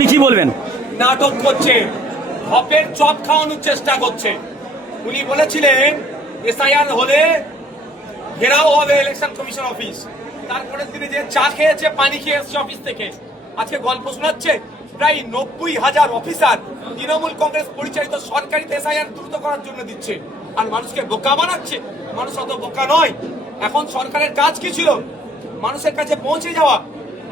আপনি কি বলবেন? নাটক করছে। হপের চপ খাওয়ানোর চেষ্টা করছে। উনি বলেছিলেন, এসআইআর হলে ঘেরাও হবে ইলেকশন কমিশন অফিস তারপরে তিনি যে চা খেয়েছে, পানি খেয়ে এসছে অফিস থেকে। আজকে গল্প শোনাচ্ছে প্রায় নব্বই হাজার অফিসার তৃণমূল কংগ্রেস পরিচালিত সরকারিতে এসআইআর দ্রুত করার জন্য দিচ্ছে। আর মানুষকে বোকা বানাচ্ছে। মানুষ অত বোকা নয়। এখন সরকারের কাজ কি ছিল? মানুষের কাছে পৌঁছে যাওয়া,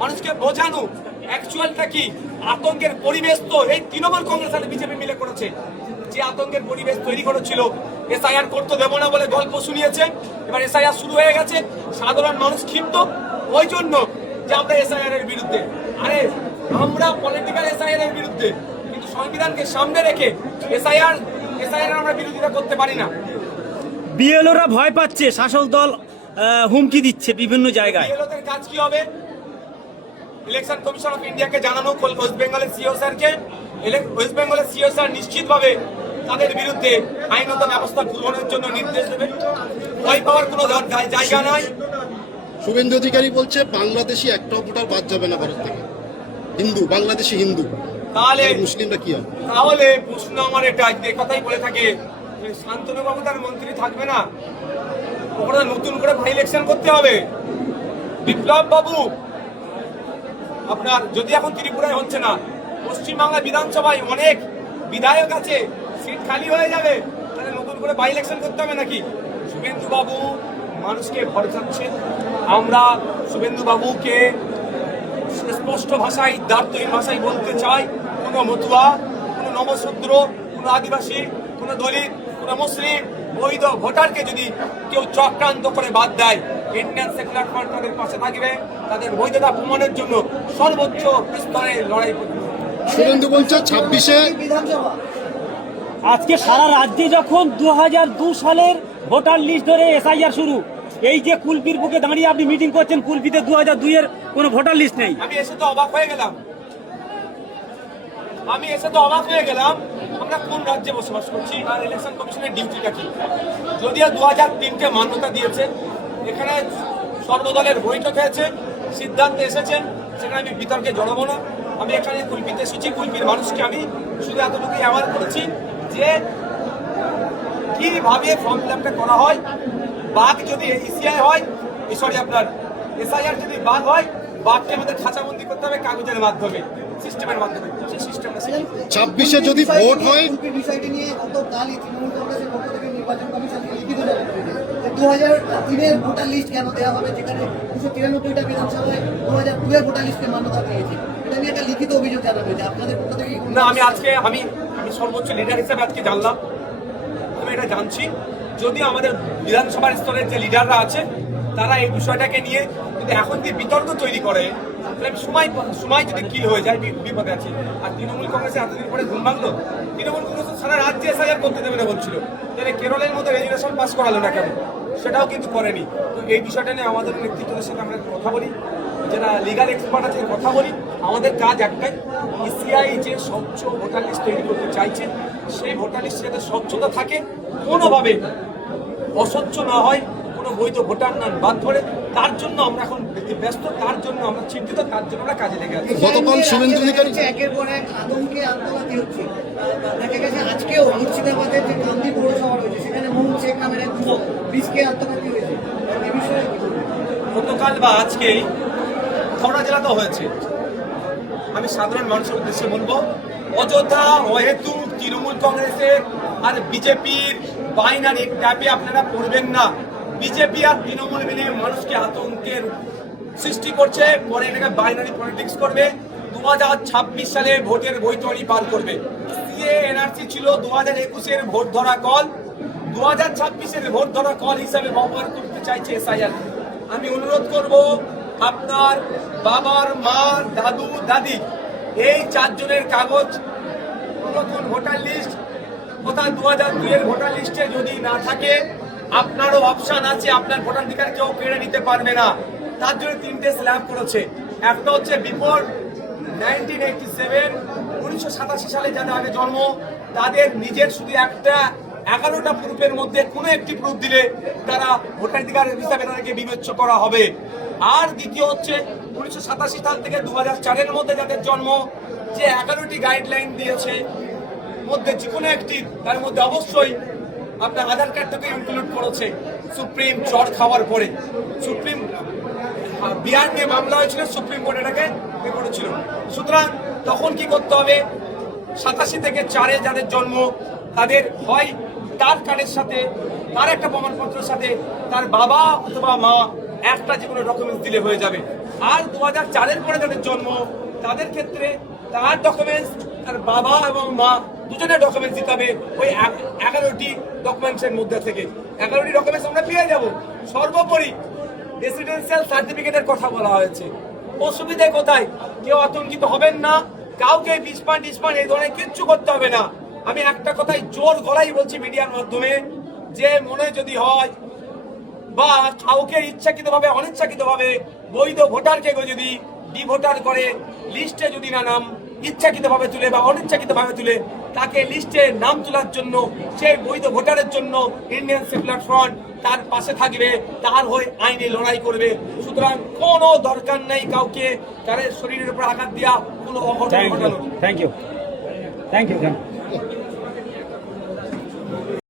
মানুষকে বোঝানো অ্যাকচুয়ালটা কি? আতঙ্কের পরিবেশ তো এই তৃণমূল কংগ্রেস আর বিজেপি মিলে করেছে। যে আতঙ্কের পরিবেশ তৈরি করেছিল এসআইআর করতে দেবো না বলে গল্প শুনিয়েছে। এবার এসআইআর শুরু হয়ে গেছে সাধারণ মানুষ ক্ষিপ্ত। ওই জন্য যে আমরা এসআইআর এর বিরুদ্ধে। আরে আমরা পলিটিক্যাল এসআইআর এর বিরুদ্ধে। কিন্তু সংবিধানকে সামনে রেখে এসআইআর এসআইআর আমরা বিরোধিতা করতে পারি না। বিএলওরা ভয় পাচ্ছে শাসক দল হুমকি দিচ্ছে বিভিন্ন জায়গায়। বিএলওদের কাজ কি হবে? ইলেকশন কমিশন অফ ইন্ডিয়াকে জানানো ওয়েস্ট বেঙ্গলের সিও স্যারকে। ওয়েস্ট বেঙ্গলের সিও স্যার নিশ্চিতভাবে তাদের বিরুদ্ধে আইনত ব্যবস্থা গ্রহণের জন্য নির্দেশ দেবে। ভয় পাওয়ার কোনো জায়গা নাই। শুভেন্দু অধিকারী বলছে বাংলাদেশি একটা ভোটার বাদ যাবে না ভারত থেকে। হিন্দু বাংলাদেশি হিন্দু। তাহলে মুসলিমরা কি হবে? তাহলে প্রশ্ন আমার এটা যে কথাই বলে থাকে শান্তনু বাবু তার মন্ত্রী থাকবে না। ওখানে নতুন করে ভাই ইলেকশন করতে হবে। বিপ্লব বাবু আপনার, যদি এখন ত্রিপুরায় হচ্ছে না পশ্চিমবাংলা বিধানসভায় অনেক বিধায়ক আছে, সিট খালি হয়ে যাবে, তাহলে নতুন করে বাই ইলেকশন করতে হবে নাকি? শুভেন্দুবাবু মানুষকে ভরসাচ্ছেন আমরা শুভেন্দুবাবুকে স্পষ্ট ভাষায় দার্থহীন ভাষায় বলতে চাই, কোনো মতুয়া, কোনো নমশূদ্র কোনো আদিবাসী, কোনো দলিত, কোনো মুসলিম, বৈধ ভোটারকে যদি কেউ চক্রান্ত করে বাদ দেয় ইন্ডিয়ান সেকুলার ফ্রন্ট তাদের পাশে থাকবে। তাদের বৈধতা প্রমাণের জন্য সর্বোচ্চ স্তরে লড়াই করবে। শুভেন্দু বলছে ছাব্বিশে। আজকে সারা রাজ্যে যখন দু সালের ভোটার লিস্ট ধরে এসআইআর শুরু এই যে কুলপির বুকে দাঁড়িয়ে আপনি মিটিং করছেন কুলপিতে দু হাজার দুইয়ের কোনো ভোটার লিস্ট নেই। আমি এসে তো অবাক হয়ে গেলাম। আমি এসে তো অবাক হয়ে গেলাম আমরা কোন রাজ্যে বসবাস করছি আর ইলেকশন কমিশনের ডিউটিটা কি? যদিও দু হাজার তিনটে মান্যতা দিয়েছে এখানে সর্বদলের বৈঠক হয়েছে সিদ্ধান্তে এসেছেন সেখানে আমি বিতর্কে জড়াবো না। আমি এখানে কুলপিতে এসেছি কুলপির মানুষকে আমি শুধু এতটুকুই অ্যাওয়ার করেছি যে কীভাবে ফর্ম ফিল করা হয় বাঘ যদি ইসিআই হয় সরি আপনার এসআইআর যদি বাঘ হয় বাঘকে আমাদের খাঁচাবন্দি করতে হবে কাগজের মাধ্যমে সিস্টেমের মাধ্যমে সেই সিস্টেমটা ছাব্বিশে যদি ভোট হয় বিষয়টি নিয়ে গতকালই তৃণমূল কংগ্রেসের পক্ষ থেকে নির্বাচন কমিশনকে লিখিত দু হাজার তিনের ভোটার লিস্ট কেন দেওয়া হবে? যেখানে দুশো তিরানব্বইটা বিধানসভায় দু হাজার দুয়ের ভোটার লিস্টের মান্যতা পেয়েছে এটা নিয়ে একটা লিখিত অভিযোগ জানা হয়েছে আপনাদের পক্ষ থেকে না, আমি আজকে, আমি আমি সর্বোচ্চ লিডার হিসেবে আজকে জানলাম। আমি এটা জানছি। যদি আমাদের বিধানসভার স্তরের যে লিডাররা আছে তারা এই বিষয়টাকে নিয়ে যদি এখন যে বিতর্ক তৈরি করে, তাহলে সময় সময় যদি কিল হয়ে যায় বিপদে আছে। আর তৃণমূল কংগ্রেসে এতদিন পরে ঘুম ভাঙলো? তৃণমূল কংগ্রেস সারা রাজ্যে এসআইআর করতে দেবে না বলছিল। তাহলে কেরলের মতো রেজুলেশন পাস করালো না কেন? সেটাও কিন্তু করেনি। তো এই বিষয়টা নিয়ে আমাদের নেতৃত্বের সাথে আমরা কথা বলি। যারা লিগাল এক্সপার্ট আছে, কথা বলি। আমাদের কাজ একটাই ইসিআই যে স্বচ্ছ ভোটার লিস্ট তৈরি করতে চাইছে। সেই ভোটার লিস্ট যাতে স্বচ্ছতা থাকে, কোনোভাবে অস্বচ্ছ না হয় কোনো বৈধ ভোটার না বাদ ধরে তার জন্য আমরা এখন ব্যস্ত তার জন্য আমরা চিন্তিত তার জন্য আমরা কাজে লেগে আছি। গতকাল শুভেন্দু অধিকারী একের পর এক আতঙ্কে আত্মঘাতী হচ্ছে। দেখা গেছে আজকেও মুর্শিদাবাদের যে কান্দি পৌরসভা রয়েছে সেখানে মোহন শেখ নামের এক যুবক বিষকে আত্মঘাতী হয়েছে। এ বিষয়ে গতকাল বা আজকেই হাওড়া জেলাতেও হয়েছে। আমি সাধারণ মানুষের উদ্দেশ্যে বলব অযোধ্যা অহেতু তৃণমূল কংগ্রেসের আর বিজেপির বাইনারি ট্যাপে আপনারা পড়বেন না। বিজেপি আর তৃণমূল মিলে মানুষকে আতঙ্কের সৃষ্টি করছে, পরে এটাকে বাইনারি পলিটিক্স করবে দু হাজার ছাব্বিশ সালে ভোটের বৈতরণী পার করবে। সিএ, এনআরসি ছিল দু হাজার একুশের ভোট ধরা কল। দু হাজার ছাব্বিশের ভোট ধরা কল হিসাবে ব্যবহার করতে চাইছে এসআইআর। আমি অনুরোধ করব আপনার বাবার মা, দাদু, দাদি, এই চারজনের কাগজ নতুন ভোটার লিস্ট, কোথাও দু হাজার দুইয়ের ভোটার লিস্টে যদি না থাকে আপনারও অপশন আছে, আপনার ভোটাধিকার কেউ কেড়ে নিতে পারবে না। তার জন্য তিনটে স্ল্যাব করেছে। একটা হচ্ছে বিফোর নাইনটিন এইটটি সেভেন উনিশশো সাতাশি সালে যাদের আগে জন্ম, তাদের নিজের শুধু একটা এগারোটা প্রুফের মধ্যে কোনো একটি প্রুফ দিলে তারা ভোটাধিকার হিসাবে তাদেরকে বিবেচ্য করা হবে। আর দ্বিতীয় হচ্ছে, উনিশশো সাতাশি সাল থেকে দু হাজার চারের মধ্যে যাদের জন্ম, যে এগারোটি গাইডলাইন দিয়েছে, মধ্যে যে কোনো একটি, তার মধ্যে অবশ্যই আপনার আধার কার্ডটাকে ইনক্লুড করেছে সুপ্রিম চড় খাওয়ার পরে। সুপ্রিম বিহার নিয়ে মামলা হয়েছিল, সুপ্রিম কোর্ট এটাকে করেছিল। সুতরাং তখন কি করতে হবে? সাতাশি থেকে চারে যাদের জন্ম তাদের হয় তার কার্ডের সাথে, তার একটা প্রমাণপত্রের সাথে, তার বাবা অথবা মা একটা যে কোনো ডকুমেন্টস দিলে হয়ে যাবে। আর দু হাজার চারের পরে যাদের জন্ম, তাদের ক্ষেত্রে তার ডকুমেন্টস তার বাবা এবং মা দুজনের ডকুমেন্টস দিতে হবে। ওই এগারোটি ডকুমেন্টসের মধ্যে থেকে। এগারোটি ডকুমেন্টস আমরা পেয়ে যাব। সর্বোপরি রেসিডেন্সিয়াল সার্টিফিকেটের কথা বলা হয়েছে। অসুবিধে কোথায়? কেউ আতঙ্কিত হবেন না। কাউকে ডিসপান ডিসপান এই ধরনের কিচ্ছু করতে হবে না। আমি একটা কথাই জোর গলাই বলছি মিডিয়ার মাধ্যমে, যে মনে যদি হয় বা কাউকে ইচ্ছাকৃতভাবে, অনিচ্ছাকৃতভাবে বৈধ ভোটারকে যদি ডি ভোটার করে, লিস্টে যদি না নাম ইচ্ছাকৃতভাবে তুলে বা অনিচ্ছাকৃতভাবে তুলে তাকে লিস্টে নাম তোলার জন্য সেই বৈধ ভোটারের জন্য ইন্ডিয়ান সেকুলার ফ্রন্ট তার পাশে থাকবে তার হয়ে আইনে লড়াই করবে। সুতরাং কোনো দরকার নেই কাউকে তার শরীরের উপর আঘাত দেওয়া কোনো অঘটন থ্যাংক ইউ ঘটানো থ্যাংক ইউ থ্যাংক ইউ